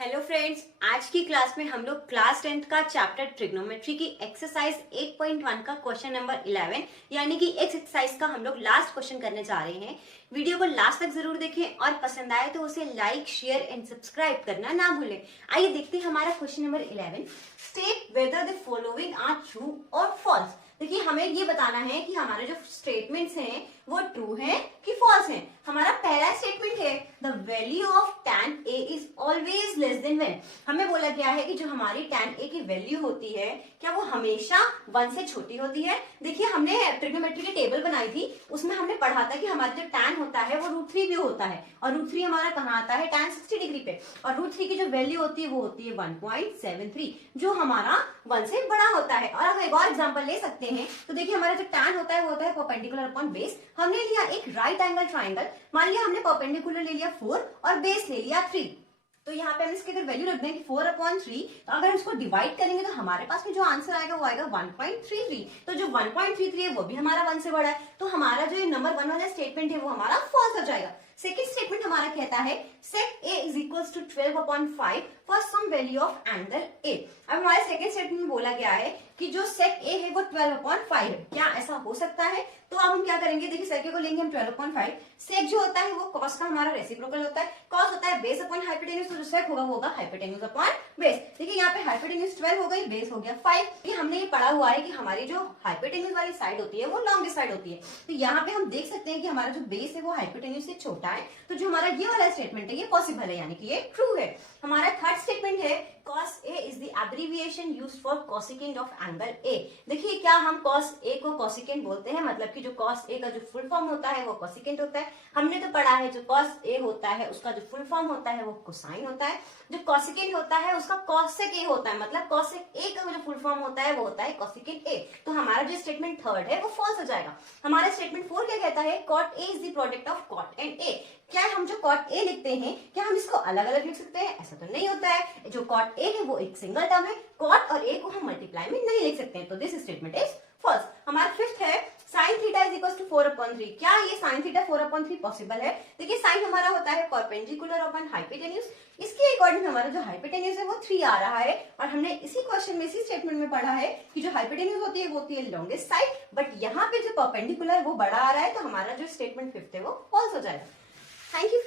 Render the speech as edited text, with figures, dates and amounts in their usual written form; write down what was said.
Hello friends, आज की class में हम लोग क्लास 10th का चैप्टर ट्रिग्नोमेट्री की एक्सरसाइज 8.1 का क्वेश्चन नंबर 11 यानी कि इस एक्सरसाइज का हम लोग लास्ट क्वेश्चन करने जा रहे हैं। वीडियो को लास्ट तक जरूर देखें और पसंद आए तो उसे लाइक, शेयर एंड सब्सक्राइब करना ना भूलें। आइए देखते हैं हमारा question number 11। State whether the following are true और फॉल्स। देखिए, हमें ये बताना है कि हमारे जो स्टेटमेंट्स हैं वो ट्रू है कि फॉल्स है। हमारा पहला स्टेटमेंट है the value of tan a is always less than when. हमें बोला गया है कि जो हमारी tan a की वैल्यू होती है क्या वो हमेशा 1 से छोटी होती है। देखिए, हमने ट्रिग्नोमेट्री की टेबल बनाई थी, उसमें हमने पढ़ा था कि हमारा जो tan होता है वो √3 भी होता है और √3 हमारा कहाँ आता है, tan 60 डिग्री पे, और √3 की जो वैल्यू होती है वो होती है 1.73 जो हमारा 1 से बड़ा होता है। और हम एक और एग्जाम्पल ले सकते हैं, तो देखिए हमारा जो tan होता है वो होता है परपेंडिकुलर अपॉन बेस। हमने लिया एक राइट एंगल ट्राइंगल, मान लिया हमने परपेंडिकुलर ले लिया 4 और बेस ले लिया 3, तो यहाँ पे हम इसकी अगर वैल्यू रख दें कि 4/3, तो अगर हम इसको डिवाइड करेंगे तो हमारे पास में जो आंसर आएगा वो आएगा 1.33। तो जो 1.33 है वो भी हमारा 1 से बड़ा है, तो हमारा जो ये नंबर 1 वाला स्टेटमेंट है वो हमारा फॉल्स हो जाएगा। सेकेंड स्टेटमेंट हमारा कहता है sec a is equals to 12/5 for some value of angle a। अब हमारे सेकेंड स्टेटमेंट में बोला गया है कि जो सेक a है वो 12/5 है। क्या ऐसा हो सकता है? तो अब हम क्या करेंगे, देखिए सेक को लेंगे हम 12/5। सेक जो होता है वो कॉस का हमारा रेसिप्रोकल होता है, कॉस होता है बेस अपॉन हाइपोटेन्यूज, तो जो सेक होगा वो होगा हाइपोटेन्यूज अपॉन बेस। देखिए यहाँ पे हाइपोटेन्यूज 12 हो गई, बेस हो गया 5। ये हमने ये पढ़ा हुआ है कि हमारी जो हाइपोटेन्यूज वाली साइड होती है वो लॉन्गेस्ट साइड होती है, तो यहाँ पे हम देख सकते हैं कि हमारा जो बेस है वो हाइपोटेन्यूज से छोटा है, तो जो हमारा ये वाला स्टेटमेंट है ये पॉसिबल है, यानी कि ये ट्रू है। हमारा थर्ड स्टेटमेंट है cos A is the abbreviation used for cosecant of angle A। देखिए, क्या हम cos A को cosecant बोलते हैं, मतलब कि जो cos A का जो फुल फॉर्म होता है वो cosecant होता है। हमने तो पढ़ा है जो cos A होता है उसका जो फुल फॉर्म होता है वो कोसाइन होता है, जो cosecant होता है उसका cosec A होता है, मतलब cosec A का जो फुल फॉर्म होता है वो होता है cosecant A। तो हमारा जो स्टेटमेंट थर्ड है वो फॉल्स हो जाएगा। हमारा स्टेटमेंट 4 क्या कहता है, cot A is the product of cot and A। क्या हम जो cot A लिखते हैं क्या हम इसको अलग अलग लिख सकते हैं? ऐसा तो नहीं होता है। जो cot A है वो एक सिंगल टर्म है, cot और A को हम मल्टीप्लाई में नहीं लिख सकते हैं, तो दिस स्टेटमेंट इज फॉल्स। हमारा फिफ्थ है sin theta is equal to 4/3। क्या ये sin थीटा 4/3 पॉसिबल है? देखिए, sin हमारा होता है परपेंडिकुलर अपॉन हाइपोटेन्यूज, इसके अकॉर्डिंग हमारा जो हाइपोटेन्यूज है वो 3 आ रहा है, और हमने इसी क्वेश्चन में इसी स्टेटमेंट में पढ़ा है कि जो हाइपोटेन्यूज होती है वो होती है लॉन्गेस्ट साइड, बट यहाँ पे जो परपेंडिकुलर वो बड़ा आ रहा है, तो हमारा जो स्टेटमेंट फिफ्थ है वो फॉल्स हो जाएगा। Thank you.